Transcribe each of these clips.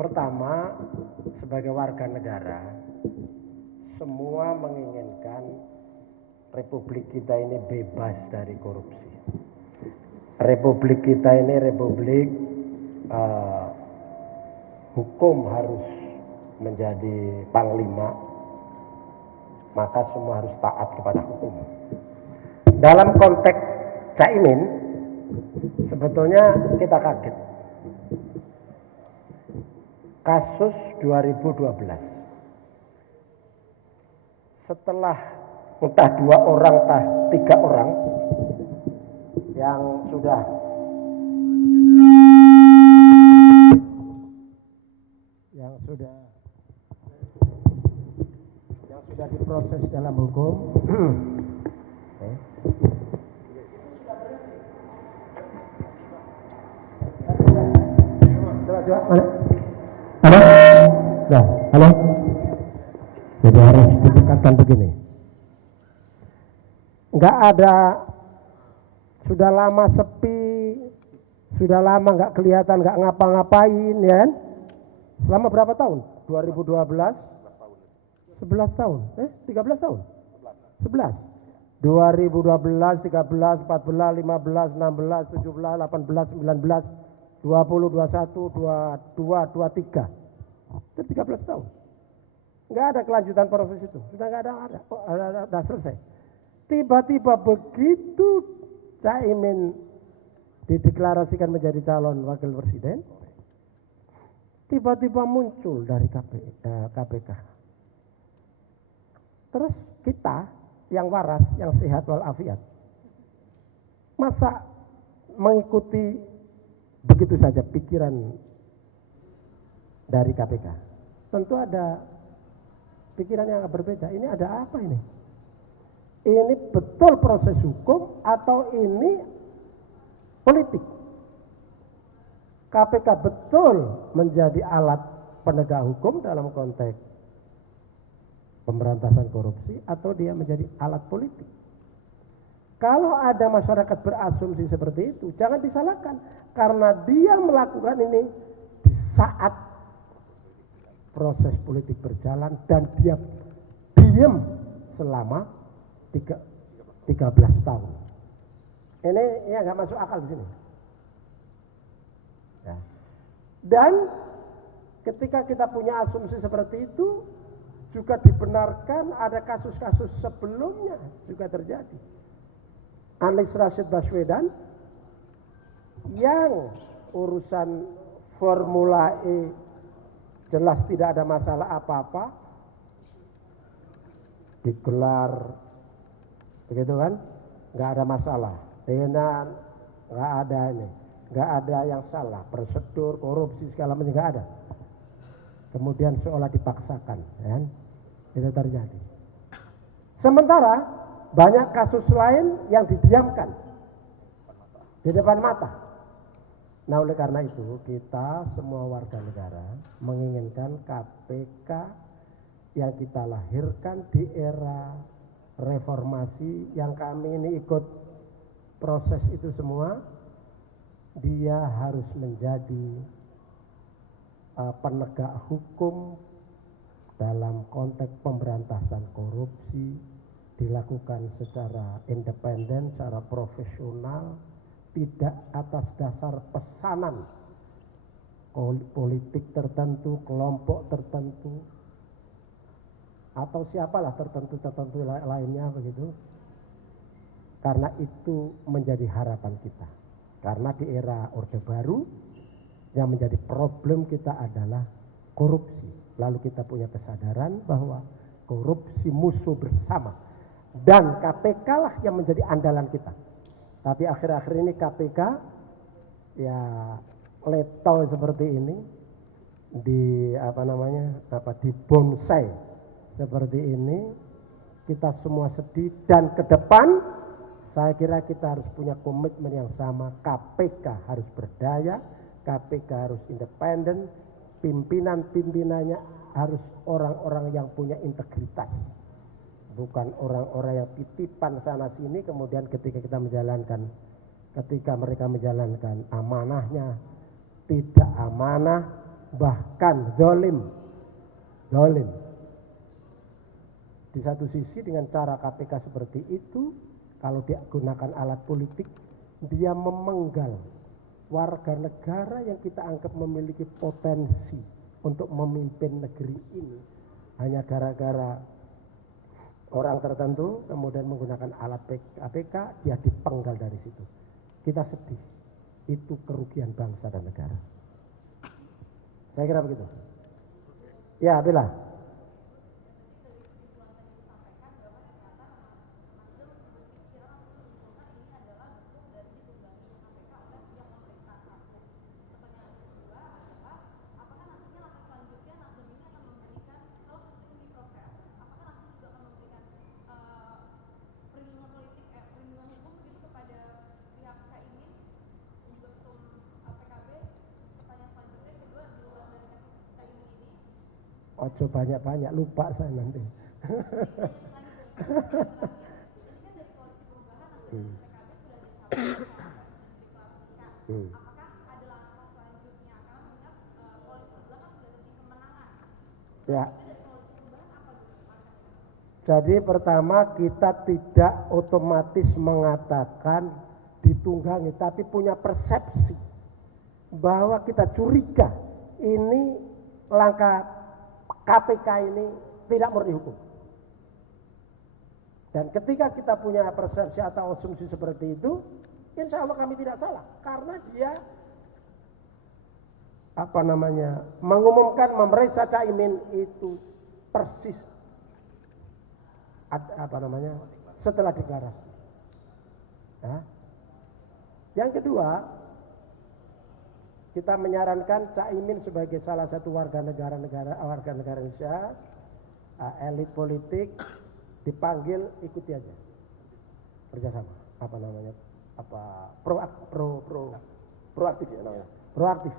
Pertama, sebagai warga negara, semua menginginkan Republik kita ini bebas dari korupsi. Republik kita ini republik hukum harus menjadi panglima, maka semua harus taat kepada hukum. Dalam konteks Caimin, sebetulnya kita kaget. Kasus 2012, setelah entah 2 orang, entah 3 orang yang sudah diproses dalam hukum, halo. Jadi harus ditekankan begini. Enggak ada, sudah lama sepi, sudah lama enggak kelihatan, enggak ngapa-ngapain, ya kan? Selama berapa tahun? 2012, 11 tahun, 13 tahun? 11. 2012, 13, 14, 15, 16, 17, 18, 19, 20, 21, 22, 23. Itu 13 tahun. Enggak ada kelanjutan proses itu. Sudah enggak ada selesai. Tiba-tiba begitu Caimin dideklarasikan menjadi calon wakil presiden, tiba-tiba muncul dari KPK. Terus kita yang waras, yang sehat walafiat, masa mengikuti begitu saja pikiran dari KPK? Tentu ada pikiran yang berbeda. Ini ada apa ini? Ini betul proses hukum atau ini politik? KPK betul menjadi alat penegak hukum dalam konteks pemberantasan korupsi atau dia menjadi alat politik? Kalau ada masyarakat berasumsi seperti itu, jangan disalahkan, karena dia melakukan ini di saat proses politik berjalan dan dia diam selama 13 tahun. Ini ya nggak masuk akal di sini. Ya. Dan ketika kita punya asumsi seperti itu, juga dibenarkan ada kasus-kasus sebelumnya juga terjadi. Anies Rashid Baswedan yang urusan Formula E jelas tidak ada masalah apa-apa, digelar begitu kan, nggak ada masalah, dengan nggak ada ini, nggak ada yang salah, prosedur korupsi segala macam nggak ada. Kemudian seolah dipaksakan, kan? Itu terjadi. Sementara banyak kasus lain yang didiamkan di depan mata. Nah, oleh karena itu kita semua warga negara menginginkan KPK yang kita lahirkan di era reformasi, yang kami ini ikut proses itu semua, dia harus menjadi penegak hukum dalam konteks pemberantasan korupsi, dilakukan secara independen, secara profesional, tidak atas dasar pesanan politik tertentu, kelompok tertentu, atau siapalah tertentu lainnya begitu. Karena itu menjadi harapan kita. Karena di era Orde Baru yang menjadi problem kita adalah korupsi. Lalu kita punya kesadaran bahwa korupsi musuh bersama. Dan KPK lah yang menjadi andalan kita. Tapi akhir-akhir ini KPK ya leto seperti ini, di bonsai seperti ini, kita semua sedih. Dan ke depan saya kira kita harus punya komitmen yang sama. KPK harus berdaya, KPK harus independen, pimpinan-pimpinannya harus orang-orang yang punya integritas, bukan orang-orang yang titipan sana sini, kemudian ketika mereka menjalankan amanahnya tidak amanah, bahkan zalim. Di satu sisi dengan cara KPK seperti itu, kalau dia gunakan alat politik, dia memenggal warga negara yang kita anggap memiliki potensi untuk memimpin negeri ini hanya gara-gara orang tertentu kemudian menggunakan alat KPK, dia dipenggal dari situ. Kita sedih. Itu kerugian bangsa dan negara. Saya kira begitu. Ya, Bella. Ojo banyak-banyak, lupa saya nanti. Ya. Jadi pertama kita tidak otomatis mengatakan ditunggangi, tapi punya persepsi bahwa kita curiga ini langkah KPK ini tidak murni hukum. Dan ketika kita punya persepsi atau asumsi seperti itu, insya Allah kami tidak salah. Karena dia mengumumkan memeriksa Caimin itu persis setelah deklarasi. Nah, yang kedua, kita menyarankan Caimin sebagai salah satu warga negara Indonesia, elit politik dipanggil, ikuti aja, kerjasama, proaktif ya namanya, proaktif.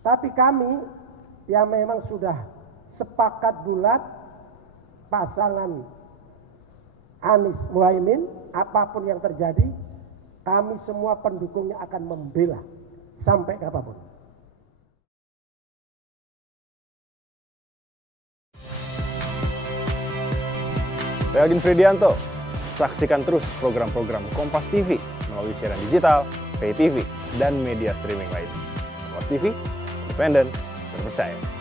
Tapi kami yang memang sudah sepakat bulat pasangan Anies Muhaimin, apapun yang terjadi, kami semua pendukungnya akan membela sampai kapanpun. Saya Agin Fridianto. Saksikan terus program-program Kompas TV melalui siaran digital, pay TV, dan media streaming lain. Kompas TV, independen, terpercaya.